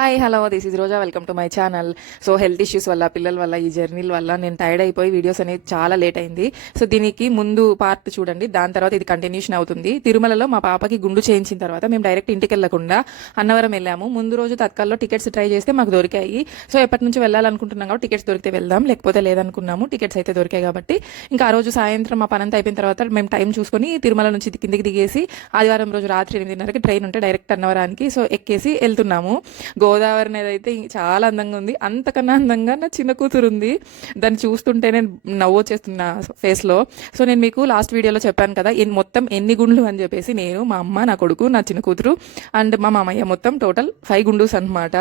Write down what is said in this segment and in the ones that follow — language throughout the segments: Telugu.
Hi hello this is Roja. Welcome to my channel so health issues వల్ల పిల్లల వల్ల ఈ జర్నీల వల్ల నేను టైర్డ్ అయిపోయి వీడియోస్ అనేది చాలా లేట్ అయింది. సో దీనికి ముందు పార్ట్ చూడండి. దాని తర్వాత ఇది కంటిన్యూషన్ అవుతుంది. తిరుమలలో మా పాపకి గుండు చేయించిన తర్వాత మేము డైరెక్ట్ ఇంటికి వెళ్ళకుండా అన్నవరం వెళ్ళాము. ముందు రోజు తత్కాల్లో టికెట్స్ ట్రై చేస్తే మాకు దొరికాయి. సో ఎప్పటి నుంచి వెళ్ళాలనుకుంటున్నాం కాబట్టి టికెట్స్ దొరికితే వెళ్దాం. లేకపోతే లేదనుకున్నాము. టికెట్స్ అయితే దొరికాయి కాబట్టి. ఇంకా ఆ రోజు సాయంత్రం మా పనంతా అయిపోయిన తర్వాత మేము టైం చూసుకొని తిరుమల నుంచి కిందికి దిగేసి ఆదివారం రోజు రాత్రి ఎనిమిదిన్నరకి ట్రైన్ ఉంటే డైరెక్ట్ అన్నవరానికి. సో ఎక్కేసి వెళ్తున్నాము. గో గోదావరి అనేది అయితే చాలా అందంగా ఉంది. అంతకన్నా అందంగా నా చిన్న కూతురు ఉంది. దాన్ని చూస్తుంటే నేను నవ్వు వచ్చేస్తున్నా ఫేస్లో సో నేను మీకు లాస్ట్ వీడియోలో చెప్పాను కదా మొత్తం ఎన్ని గుండ్లు అని చెప్పేసి నేను మా అమ్మ నా కొడుకు నా చిన్న కూతురు అండ్ మా మామయ్య మొత్తం టోటల్ ఫైవ్ గుండూస్ అనమాట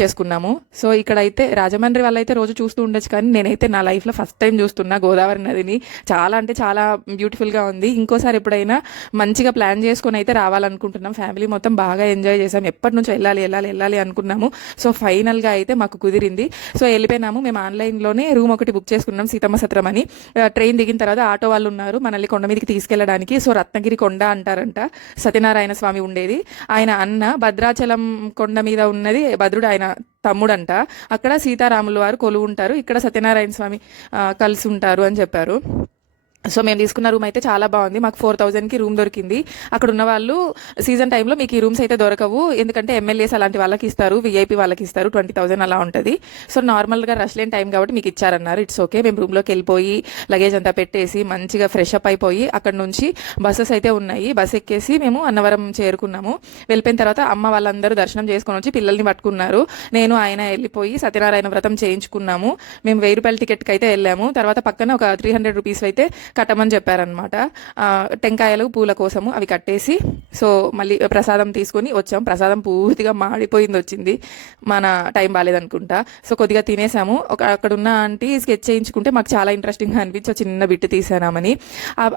చేసుకున్నాము. సో ఇక్కడైతే రాజమండ్రి వాళ్ళైతే రోజు చూస్తూ ఉండొచ్చు కానీ నేనైతే నా లైఫ్లో ఫస్ట్ టైం చూస్తున్నా గోదావరి నదిని. చాలా అంటే చాలా బ్యూటిఫుల్గా ఉంది. ఇంకోసారి ఎప్పుడైనా మంచిగా ప్లాన్ చేసుకొని అయితే రావాలనుకుంటున్నాం. ఫ్యామిలీ మొత్తం బాగా ఎంజాయ్ చేసాం ఎప్పటి నుంచి వెళ్ళాలి వెళ్ళాలి వెళ్ళాలి అనుకున్నాము. సో ఫైనల్గా అయితే మాకు కుదిరింది. సో వెళ్ళిపోయినాము. మేము ఆన్లైన్లోనే రూమ్ ఒకటి బుక్ చేసుకున్నాం సీతమ్మ సత్రం అని. ట్రైన్ దిగిన తర్వాత ఆటో వాళ్ళు ఉన్నారు. మనల్ని కొండ మీదకి తీసుకెళ్ళడానికి. సో రత్నగిరి కొండ అంటారంట. సత్యనారాయణ స్వామి ఉండేది. ఆయన అన్న భద్రాచలం కొండ మీద ఉన్నది. భద్రుడు ఆయన తమ్ముడంట. అక్కడ సీతారాముల వారు కొలువు ఉంటారు ఇక్కడ సత్యనారాయణ స్వామి కలిసి ఉంటారు అని చెప్పారు. సో మేము తీసుకున్న రూమ్ అయితే చాలా బాగుంది. మాకు ఫోర్ థౌజండ్కి రూమ్ దొరికింది. అక్కడ ఉన్న వాళ్ళు సీజన్ టైంలో మీకు ఈ రూమ్స్ అయితే దొరకవు. ఎందుకంటే ఎమ్మెల్యేస్ అలాంటి వాళ్ళకి ఇస్తారు. విఐపి వాళ్ళకి ఇస్తారు. ట్వంటీ థౌసండ్ అలా ఉంటుంది. సో నార్మల్గా రష్ లేని టైం కాబట్టి మీకు ఇచ్చారన్నారు. ఇట్స్ ఓకే మేము రూమ్లోకి వెళ్ళిపోయి లగేజ్ అంతా పెట్టేసి మంచిగా ఫ్రెష్ అప్ అయిపోయి అక్కడ నుంచి బస్సెస్ అయితే ఉన్నాయి. బస్ ఎక్కేసి మేము అన్నవరం చేరుకున్నాము. వెళ్ళిపోయిన తర్వాత అమ్మ వాళ్ళందరూ దర్శనం చేసుకొని వచ్చి పిల్లల్ని పట్టుకున్నారు. నేను ఆయన వెళ్ళిపోయి సత్యనారాయణ వ్రతం చేయించుకున్నాము. మేము వెయ్యి రూపాయల టికెట్కి అయితే వెళ్ళాము. తర్వాత పక్కన ఒక త్రీ హండ్రెడ్ రూపీస్ అయితే కట్టమని చెప్పారనమాట టెంకాయలు పూల కోసము అవి కట్టేసి సో మళ్ళీ ప్రసాదం తీసుకొని వచ్చాం. ప్రసాదం పూర్తిగా మాడిపోయింది వచ్చింది. మన టైం బాగాలేదనుకుంటా సో కొద్దిగా తినేసాము. ఒక అక్కడ ఉన్న ఆంటీ స్కెచ్ చేయించుకుంటే మాకు చాలా ఇంట్రెస్టింగ్గా అనిపించి చిన్న బిట్ తీసానామని.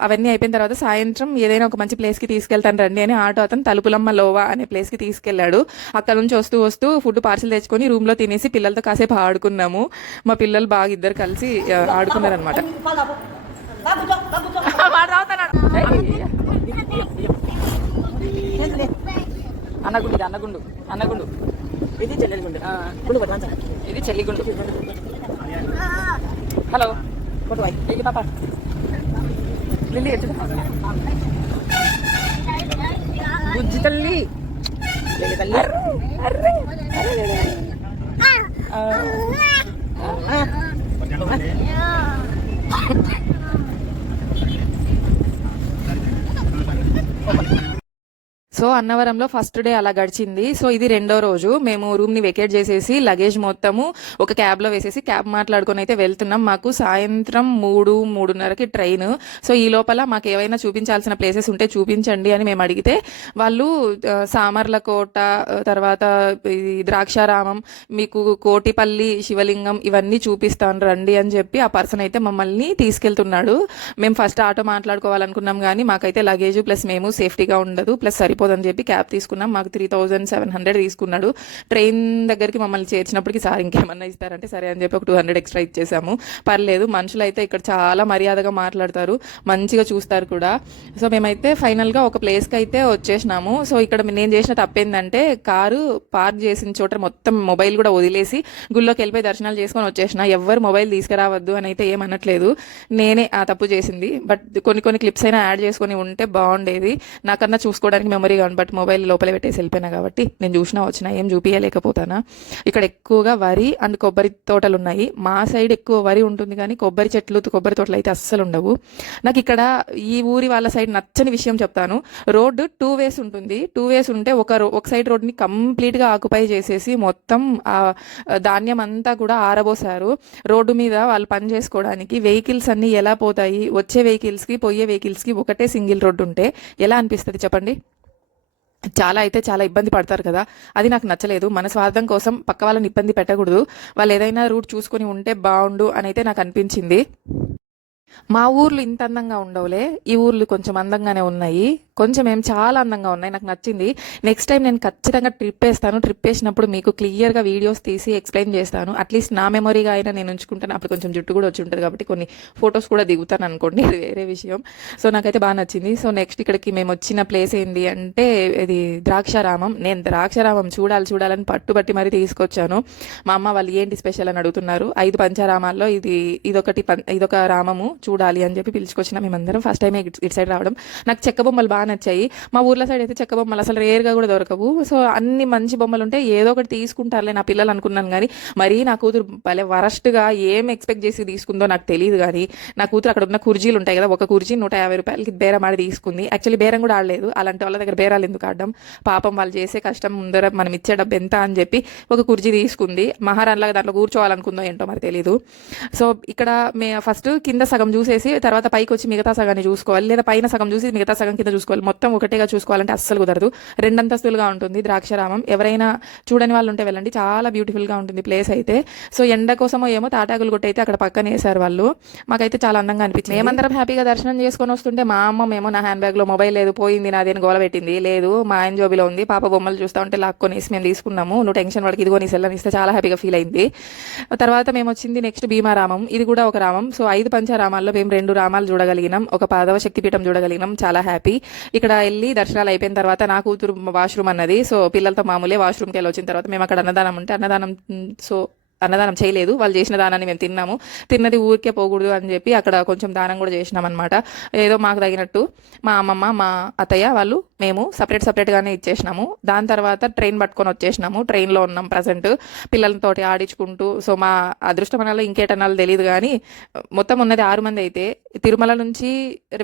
అవన్నీ అయిపోయిన తర్వాత సాయంత్రం ఏదైనా ఒక మంచి ప్లేస్కి తీసుకెళ్తాను రండి అని ఆటో అతను తలుపులమ్మ లోవా అనే ప్లేస్కి తీసుకెళ్ళాడు అక్కడ నుంచి వస్తూ వస్తూ ఫుడ్ పార్సిల్ తెచ్చుకొని రూమ్లో తినేసి పిల్లలతో కాసేపు ఆడుకున్నాము. మా పిల్లలు బాగా ఇద్దరు కలిసి ఆడుకున్నారనమాట అన్నగుండు ఇది అన్నగుండు అన్నగుండు ఇది చెల్లెలిగుండు గుండు ఇది చెల్లిగుండు హలో కొట్టు ఏకి పాప లిల్లీ ఎత్తు బుజ్జి తల్లి తల్లి సో అన్నవరంలో ఫస్ట్ డే అలా గడిచింది. సో ఇది రెండో రోజు. మేము రూమ్ని వెకేట్ చేసేసి లగేజ్ మొత్తము ఒక క్యాబ్లో వేసేసి క్యాబ్ మాట్లాడుకొని అయితే వెళ్తున్నాం. మాకు సాయంత్రం మూడు మూడున్నరకి ట్రైన్ సో ఈ లోపల మాకు ఏవైనా చూపించాల్సిన ప్లేసెస్ ఉంటే చూపించండి అని మేము అడిగితే వాళ్ళు సామర్ల సామర్లకోట తర్వాత ఈ ద్రాక్షారామం మీకు కోటిపల్లి శివలింగం ఇవన్నీ చూపిస్తాను రండి అని చెప్పి ఆ పర్సన్ అయితే మమ్మల్ని తీసుకెళ్తున్నాడు. మేము ఫస్ట్ ఆటో మాట్లాడుకోవాలనుకున్నాం కానీ మాకైతే లగేజ్ ప్లస్ మేము సేఫ్టీగా ఉండదు. ప్లస్ అని చెప్పి క్యాబ్ తీసుకున్నాం. మాకు త్రీ థౌజండ్ సెవెన్ హండ్రెడ్ తీసుకున్నాడు. ట్రైన్ దగ్గరికి మమ్మల్ని చేర్చినప్పటికి సార్ ఇంకేమన్నా ఇస్తారంటే సరే అని చెప్పి ఒక టూ హండ్రెడ్ ఎక్స్ట్రా ఇచ్చేసాము. పర్లేదు మనుషులు అయితే ఇక్కడ చాలా మర్యాదగా మాట్లాడతారు. మంచిగా చూస్తారు కూడా. సో మేమైతే ఫైనల్గా ఒక ప్లేస్కి అయితే వచ్చేసినాము. సో ఇక్కడ నేను చేసిన తప్పేందంటే కారు పార్క్ చేసిన చోట మొత్తం మొబైల్ కూడా వదిలేసి గుళ్ళోకి వెళ్ళిపోయి దర్శనాలు చేసుకొని వచ్చేసిన. ఎవ్వరు మొబైల్ తీసుకురావద్దు అని అయితే ఏమనట్లేదు. నేనే ఆ తప్పు చేసింది. బట్ కొన్ని కొన్ని క్లిప్స్ అయినా యాడ్ చేసుకొని ఉంటే బాగుండేది. నాకన్నా చూసుకోవడానికి మెమరీ కానీ బట్ మొబైల్ లోపల పెట్టేసి వెళ్ళిపోయినా కాబట్టి నేను చూసినా వచ్చినా ఏం చూపించలేకపోతానా ఇక్కడ ఎక్కువగా వరి అండ్ కొబ్బరి తోటలు ఉన్నాయి. మా సైడ్ ఎక్కువ వరి ఉంటుంది కానీ కొబ్బరి చెట్లు కొబ్బరి తోటలు అయితే అస్సలు ఉండవు. నాకు ఇక్కడ ఈ ఊరి వాళ్ళ సైడ్ నచ్చని విషయం చెప్తాను. రోడ్డు టూ వేస్ ఉంటుంది. టూ వేస్ ఉంటే ఒక రో ఒక సైడ్ రోడ్ని కంప్లీట్గా ఆక్యుపై చేసేసి మొత్తం ఆ ధాన్యం అంతా కూడా ఆరబోసారు. రోడ్డు మీద వాళ్ళు పని చేసుకోవడానికి వెహికల్స్ అన్నీ ఎలా పోతాయి? వచ్చే వెహికల్స్కి పోయే వెహికల్స్కి ఒకటే సింగిల్ రోడ్డు ఉంటే ఎలా అనిపిస్తుంది చెప్పండి? చాలా అయితే చాలా ఇబ్బంది పడతారు కదా. అది నాకు నచ్చలేదు. మన స్వార్థం కోసం పక్క వాళ్ళని ఇబ్బంది పెట్టకూడదు. వాళ్ళు ఏదైనా రూట్ చూసుకొని ఉంటే బాగుండు అని అయితే నాకు అనిపించింది. మా ఊర్లు ఇంత అందంగా ఉండవులే. ఈ ఊర్లు కొంచెం అందంగానే ఉన్నాయి. కొంచెం ఏం చాలా అందంగా ఉన్నాయి. నాకు నచ్చింది. నెక్స్ట్ టైం నేను ఖచ్చితంగా ట్రిప్ వేస్తాను. ట్రిప్ వేసినప్పుడు మీకు క్లియర్గా వీడియోస్ తీసి ఎక్స్ప్లెయిన్ చేస్తాను. అట్లీస్ట్ నా మెమొరీగా అయినా నేను ఉంచుకుంటాను. అప్పుడు కొంచెం జుట్టు కూడా వచ్చి ఉంటుంది కాబట్టి కొన్ని ఫొటోస్ కూడా దిగుతాను అనుకోండి. ఇది వేరే విషయం. సో నాకైతే బాగా నచ్చింది. సో నెక్స్ట్ ఇక్కడికి మేము వచ్చిన ప్లేస్ ఏంటి అంటే ఇది ద్రాక్షారామం. నేను ద్రాక్షారామం చూడాలి చూడాలని పట్టుబట్టి మరీ తీసుకొచ్చాను. మా అమ్మ వాళ్ళు ఏంటి స్పెషల్ అని అడుగుతున్నారు. ఐదు పంచారామాల్లో ఇది ఇదొకటి పం- ఇదొక రామము. చూడాలి అని చెప్పి పిలుచుకొచ్చిన మేమందరం. ఫస్ట్ టైం ఇటు సైడ్ రావడం. నాకు చెక్క బొమ్మలు బాగా నచ్చాయి. మా ఊర్లో సైడ్ అయితే చెక్క బొమ్మలు అసలు రేర్గా కూడా దొరకవు. సో అన్ని మంచి బొమ్మలు ఉంటే ఏదో ఒకటి తీసుకుంటారులే నా పిల్లలు అనుకున్నాను కానీ మరీ నా కూతురు భలే వరస్ట్గా ఏం ఎక్స్పెక్ట్ చేసి తీసుకుందో నాకు తెలియదు కానీ నా కూతురు అక్కడ ఉన్న కుర్జీలు ఉంటాయి కదా ఒక కుర్జీ నూట యాభై రూపాయలకి బేరం ఆడి తీసుకుంది. యాక్చువల్లీ బేరం కూడా ఆడలేదు. అలాంటి వాళ్ళ దగ్గర బేరాలు ఎందుకు ఆడడం? పాపం వాళ్ళు చేసే కష్టం ముందర మనం ఇచ్చే డబ్బు ఎంత అని చెప్పి ఒక కుర్జీ తీసుకుంది. మహారాణిలాగా దాంట్లో కూర్చోవాలనుకుందో ఏంటో మరి తెలియదు సో ఇక్కడ మే ఫస్ట్ కింద సగం చూసేసి తర్వాత పైకి వచ్చి మిగతా సగాన్ని చూసుకోవాలి. లేదా పైన సగం చూసి మిగతా సగం కింద చూసుకోవాలి. మొత్తం ఒకటేగా చూసుకోవాలంటే అస్సలు కుదరదు. రెండంతస్తులుగా ఉంటుంది ద్రాక్షారామం. ఎవరైనా చూడని వాళ్ళు ఉంటే వెళ్ళండి. చాలా బ్యూటిఫుల్గా ఉంటుంది ప్లేస్ అయితే. సో ఎండ కోసమో ఏమో తాటాకులు కొట్టి అయితే అక్కడ పక్కన వేశారు వాళ్ళు. మాకైతే చాలా అందంగా అనిపించింది. మేమందరం హ్యాపీగా దర్శనం చేసుకొని వస్తుంటే మా అమ్మ మేము నా హ్యాండ్ బ్యాగ్లో మొబైల్ లేదు పోయింది నాది అని గోల పెట్టింది. లేదు మా ఆయన జోబిలో ఉంది. పాప బొమ్మలు చూస్తూ ఉంటే లాక్కొనేసి మేము తీసుకున్నాము. నువ్వు టెన్షన్ వాడికి ఇదిగో నీ సెల్లని ఇస్తే చాలా హ్యాపీగా ఫీల్ అయింది. తర్వాత మేము వచ్చింది నెక్స్ట్ భీమారామం. ఇది కూడా ఒక రామం. సో ఐదు పంచారామాల్లో మేము రెండు రామాలు చూడగలిగినాం. ఒక పాదవ శక్తిపీఠం చూడగలిగినాం. చాలా హ్యాపీ ఇక్కడ వెళ్ళి దర్శనాలు అయిపోయిన తర్వాత నా కూతురు వాష్రూమ్ అన్నది. సో పిల్లలతో మామూలే వాష్రూమ్కి వెళ్ళి వచ్చిన తర్వాత మేము అక్కడ అన్నదానం ఉంటే అన్నదానం సో అన్నదానం చేయలేదు. వాళ్ళు చేసిన దానాన్ని మేము తిన్నాము. తిన్నది ఊరికే పోకూడదు అని చెప్పి అక్కడ కొంచెం దానం కూడా చేసినాం అనమాట ఏదో మాకు తగినట్టు మా అమ్మమ్మ మా అత్తయ్య వాళ్ళు మేము సపరేట్ సపరేట్గానే ఇచ్చేసినాము. దాని తర్వాత ట్రైన్ పట్టుకొని వచ్చేసినాము. ట్రైన్లో ఉన్నాం ప్రజెంట్ పిల్లలతోటి ఆడించుకుంటూ సో మా అదృష్టం అనాలో ఇంకేటనాలో తెలియదు కానీ మొత్తం ఉన్నది ఆరు మంది అయితే తిరుమల నుంచి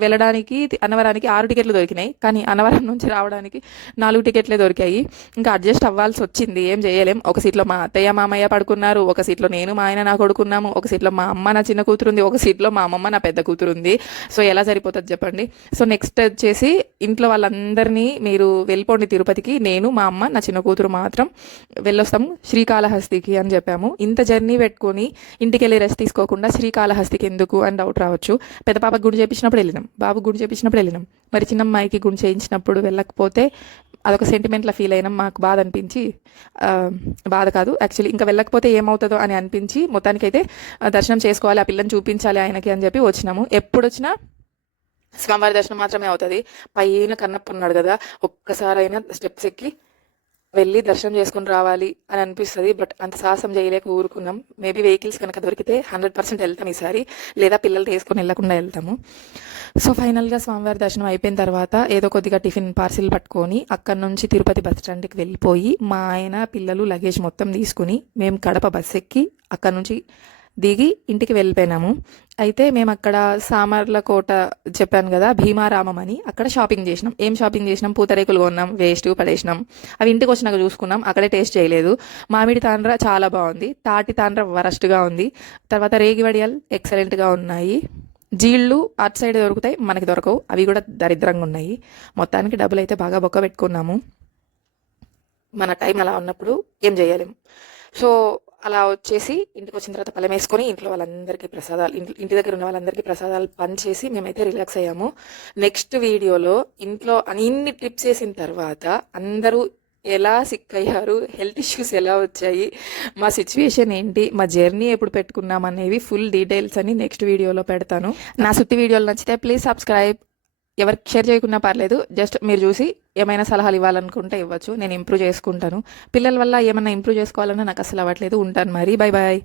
వెళ్ళడానికి అన్నవరానికి ఆరు టికెట్లు దొరికినాయి. కానీ అన్నవరం నుంచి రావడానికి నాలుగు టికెట్లే దొరికాయి. ఇంకా అడ్జస్ట్ అవ్వాల్సి వచ్చింది. ఏం చేయలేం. ఒక సీట్లో మా అత్తయ్య మామయ్య పడుకున్నారు. ఒక సీట్లో నేను మా ఆయన నా కొడుకున్నాము. ఒక సీట్లో మా అమ్మ నా చిన్న కూతురు ఉంది ఒక సీట్లో మా అమ్మమ్మ నా పెద్ద కూతురు ఉంది సో ఎలా సరిపోతుంది చెప్పండి? సో నెక్స్ట్ వచ్చేసి ఇంట్లో వాళ్ళందరినీ మీరు వెళ్ళిపోండి తిరుపతికి. నేను మా అమ్మ నా చిన్న కూతురు మాత్రం వెళ్ళొస్తాం శ్రీకాళహస్తికి అని చెప్పాము. ఇంత జర్నీ పెట్టుకొని ఇంటికి వెళ్ళి రెస్ట్ తీసుకోకుండా శ్రీకాళహస్తికి ఎందుకు అని డౌట్ రావచ్చు. పెద్ద పాపకు గుడి చేపించినప్పుడు వెళ్ళినాం. బాబు గుడి చేపించినప్పుడు వెళ్ళినాం. మరి చిన్నమ్మాయికి గుడి చేయించినప్పుడు వెళ్ళకపోతే అదొక సెంటిమెంట్లా ఫీల్ అయినా మాకు బాధ అనిపించి బాధ కాదు. యాక్చువల్లీ ఇంకా వెళ్ళకపోతే ఏమవుతుందో అని అనిపించి మొత్తానికైతే దర్శనం చేసుకోవాలి ఆ పిల్లని చూపించాలి ఆయనకి అని చెప్పి వచ్చినాము. ఎప్పుడు వచ్చినా స్వామివారి దర్శనం మాత్రమే అవుతుంది. పైన కన్నప్ప ఉన్నాడు కదా ఒక్కసారైనా స్టెప్స్ ఎక్కి వెళ్ళి దర్శనం చేసుకుని రావాలి అని అనిపిస్తుంది. బట్ అంత సాహసం చేయలేక ఊరుకున్నాం. మేబీ వెహికల్స్ కనుక దొరికితే హండ్రెడ్ పర్సెంట్ వెళ్తాం ఈసారి. లేదా పిల్లలు తీసుకొని వెళ్ళకుండా వెళ్తాము. సో ఫైనల్గా స్వామివారి దర్శనం అయిపోయిన తర్వాత ఏదో కొద్దిగా టిఫిన్ పార్సిల్ పట్టుకొని అక్కడి నుంచి తిరుపతి బస్ స్టాండ్కి వెళ్ళిపోయి మా ఆయన పిల్లలు లగేజ్ మొత్తం తీసుకుని మేము కడప బస్ ఎక్కి అక్కడ నుంచి దిగి ఇంటికి వెళ్ళిపోయినాము. అయితే మేము అక్కడ సామర్ల కోట చెప్పాను కదా భీమారామం అని అక్కడ షాపింగ్ చేసినాం. ఏం షాపింగ్ చేసినాం? పూతరేకులు కొన్నాం వేస్ట్ పడేసినాం. అవి ఇంటికి వచ్చినాక చూసుకున్నాం అక్కడే టేస్ట్ చేయలేదు. మామిడి తాండ్ర చాలా బాగుంది తాటి తాండ్ర వరస్ట్గా ఉంది. తర్వాత రేగి వడియాలు ఎక్సలెంట్గా ఉన్నాయి. జీళ్ళు అటు సైడ్ దొరుకుతాయి మనకి దొరకవు. అవి కూడా దరిద్రంగా ఉన్నాయి. మొత్తానికి డబ్బులు అయితే బాగా బొక్క పెట్టుకున్నాము. మన టైం అలా ఉన్నప్పుడు ఏం చేయలేము సో అలా వచ్చేసి ఇంటికి వచ్చిన తర్వాత పళ్ళెం వేసుకొని ఇంట్లో వాళ్ళందరికీ ప్రసాదాలు ఇంటి ఇంటి దగ్గర ఉన్న వాళ్ళందరికీ ప్రసాదాలు పంచేసి మేమైతే రిలాక్స్ అయ్యాము. నెక్స్ట్ వీడియోలో ఇంట్లో అన్ని ట్రిప్స్ వేసిన తర్వాత అందరూ ఎలా సిక్ అయ్యారు హెల్త్ ఇష్యూస్ ఎలా వచ్చాయి మా సిచ్యువేషన్ ఏంటి మా జర్నీ ఎప్పుడు పెట్టుకున్నాం అనేవి ఫుల్ డీటెయిల్స్ అని నెక్స్ట్ వీడియోలో పెడతాను. నా సుత్తి వీడియోలు నచ్చితే ప్లీజ్ సబ్స్క్రైబ్ ఎవరికి షేర్ చేయకున్నా పర్లేదు. జస్ట్ మీరు చూసి ఏమైనా సలహాలు ఇవ్వాలనుకుంటే ఇవ్వచ్చు. నేను ఇంప్రూవ్ చేసుకుంటాను. పిల్లల వల్ల ఏమైనా ఇంప్రూవ్ చేసుకోవాలన్నా నాకు అసలు అవ్వట్లేదు. ఉంటాను మరి. Bye bye